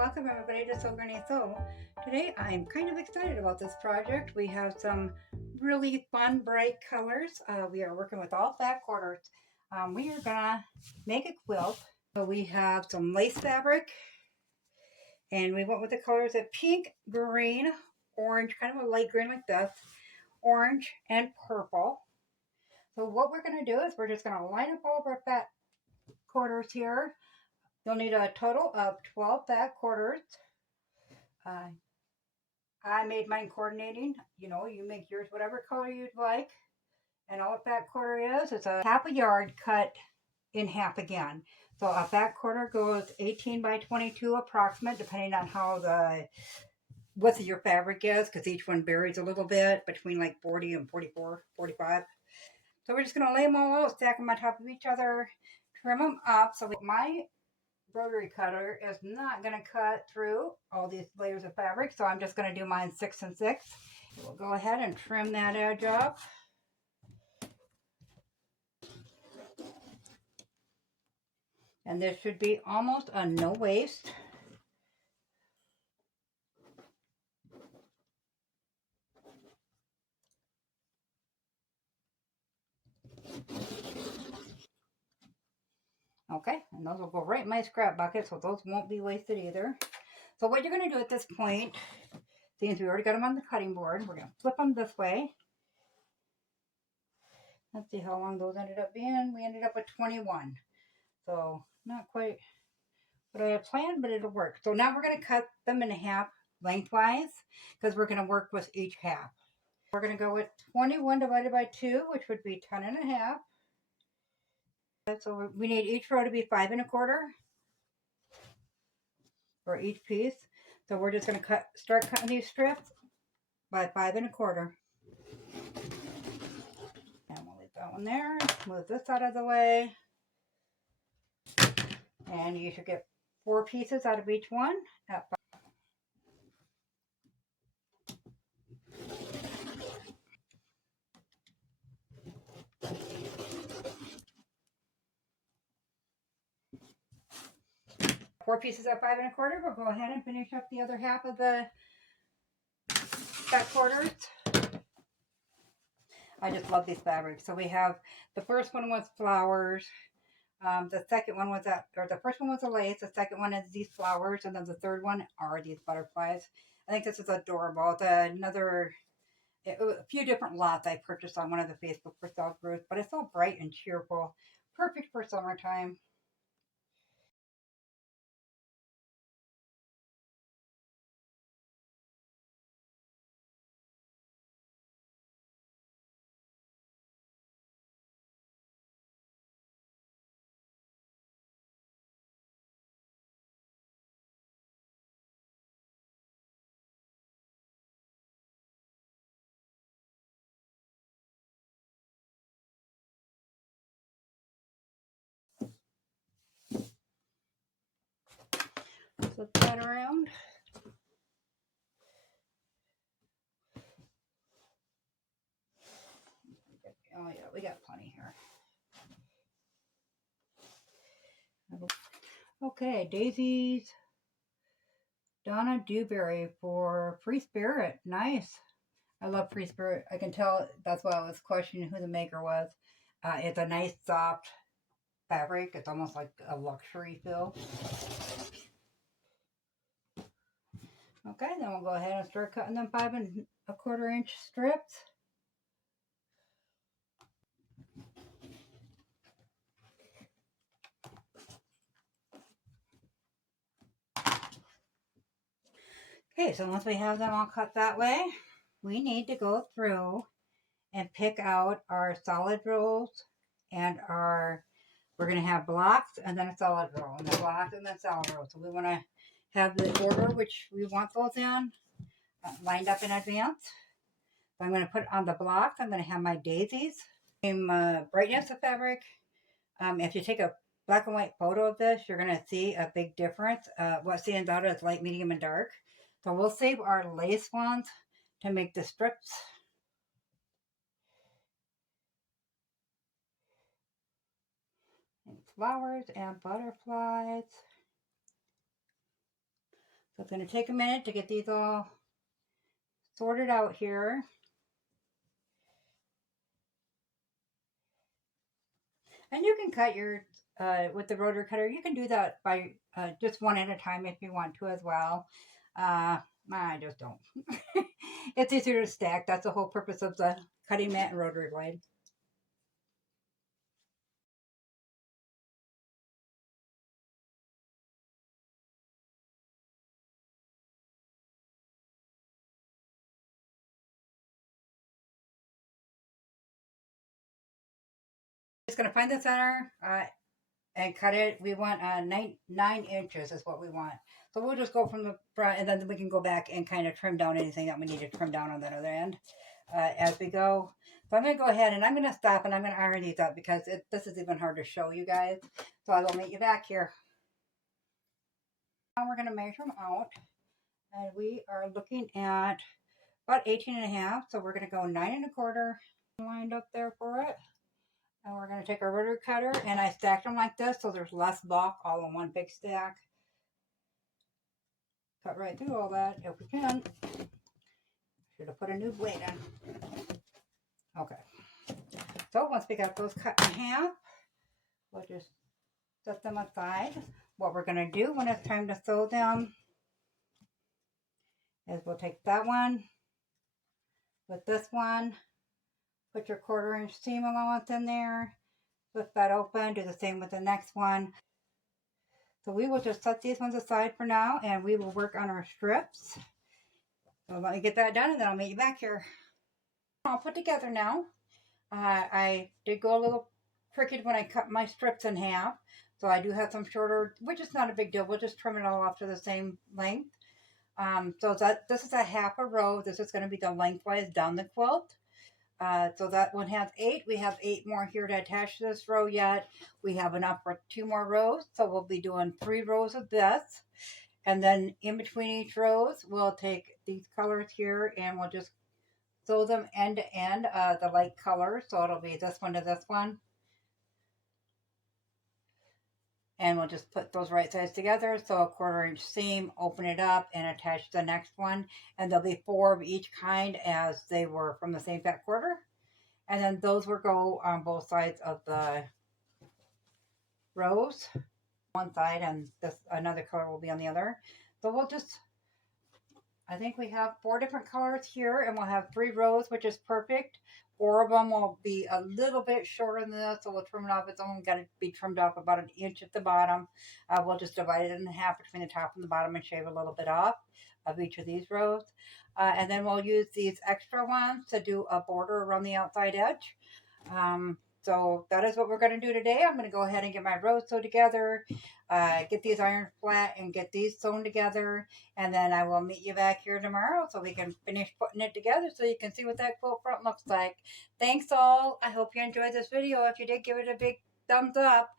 welcome everybody to Sew Granny Sew. Today I'm kind of excited about this project. We have some really fun bright colors. We are working with all fat quarters. We are gonna make a quilt. So we have some lace fabric and we went with the colors of pink, green, orange, kind of a light green like this, orange, and purple. So what we're gonna do is we're just gonna line up all of our fat quarters here. You'll need a total of 12 fat quarters. I made mine coordinating. You know, you make yours whatever color you'd like. And all a fat quarter is a half a yard cut in half again. So a fat quarter goes 18 by 22 approximate, depending on how the width of your fabric is, because each one varies a little bit between like 40 and 44, 45. So we're just going to lay them all out, stack them on top of each other, trim them up. So my rotary cutter is not going to cut through all these layers of fabric, so I'm just going to do mine 6 and 6. We'll go ahead and trim that edge up. And this should be almost a no waste. Okay, and those will go right in my scrap bucket, so those won't be wasted either. So what you're going to do at this point, since we already got them on the cutting board, we're going to flip them this way. Let's see how long those ended up being. We ended up with 21. So not quite what I had planned, but it'll work. So now we're going to cut them in half lengthwise, because we're going to work with each half. We're going to go with 21 divided by 2, which would be 10 and a half. So we need each row to be 5 1/4 for each piece. So we're just going to start cutting these strips by 5 1/4. And we'll leave that one there. Move this out of the way. And you should get 4 pieces out of each one at 5. 4 pieces at 5 1/4. We'll go ahead and finish up the other half of the fat quarters. I just love these fabrics. So we have, the first one was flowers. The second one was the first one was a lace. The second one is these flowers, and then the third one are these butterflies. I think this is adorable. A few different lots I purchased on one of the Facebook for sale groups, but it's all bright and cheerful. Perfect for summertime. Flip that around. Oh yeah, we got plenty here. Okay, daisies. Donna Dewberry for Free Spirit. Nice. I love Free Spirit. I can tell, that's why I was questioning who the maker was. It's a nice soft fabric. It's almost like a luxury feel. Okay, then we'll go ahead and start cutting them 5 1/4 inch strips. Okay, so once we have them all cut that way, we need to go through and pick out our solid rolls and we're going to have blocks and then a solid roll, and then blocks and then solid roll. So we want to have the order which we want those in lined up in advance. So I'm going to put on the blocks, I'm going to have my daisies. Same brightness of fabric. If you take a black and white photo of this, you're going to see a big difference. What stands out is light, medium, and dark. So we'll save our lace ones to make the strips. And flowers and butterflies. So it's going to take a minute to get these all sorted out here. And you can cut your, with the rotary cutter, you can do that by just one at a time if you want to as well. I just don't. It's easier to stack. That's the whole purpose of the cutting mat and rotary blade. Just going to find the center and cut it. We want 9 inches is what we want. So we'll just go from the front, and then we can go back and kind of trim down anything that we need to trim down on that other end as we go. So I'm going to go ahead and I'm going to stop and I'm going to iron these up because this is even hard to show you guys. So I will meet you back here. Now we're going to measure them out. And we are looking at about 18 and a half. So we're going to go 9 1/4 lined up there for it. And we're going to take our rotary cutter, and I stacked them like this so there's less bulk all in one big stack. Cut right through all that if we can. Should have put a new blade in. Okay. So once we got those cut in half, we'll just set them aside. What we're going to do when it's time to sew them is we'll take that one with this one, put your 1/4 inch seam allowance in there, flip that open, do the same with the next one. So we will just set these ones aside for now, and we will work on our strips. So let me get that done, and then I'll meet you back here. All put together now. I did go a little crooked when I cut my strips in half, so I do have some shorter, which is not a big deal. We'll just trim it all off to the same length. So that this is a half a row. This is going to be the lengthwise down the quilt. So that one has 8. We have 8 more here to attach to this row yet. We have enough for 2 more rows. So we'll be doing 3 rows of this. And then in between each rows, we'll take these colors here and we'll just sew them end to end, the light color. So it'll be this one to this one. And we'll just put those right sides together. So a 1/4 inch seam, open it up and attach the next one. And there'll be 4 of each kind as they were from the same fat quarter. And then those will go on both sides of the rows. One side, and this another color will be on the other. So we'll just, I think we have 4 different colors here, and we'll have 3 rows, which is perfect. 4 of them will be a little bit shorter than this, so we'll trim it off. It's only got to be trimmed off about 1 inch at the bottom. We'll just divide it in half between the top and the bottom and shave a little bit off of each of these rows. And then we'll use these extra ones to do a border around the outside edge. So that is what we're going to do today. I'm going to go ahead and get my rows sewed together, get these ironed flat, and get these sewn together. And then I will meet you back here tomorrow so we can finish putting it together so you can see what that quilt front looks like. Thanks all. I hope you enjoyed this video. If you did, give it a big thumbs up.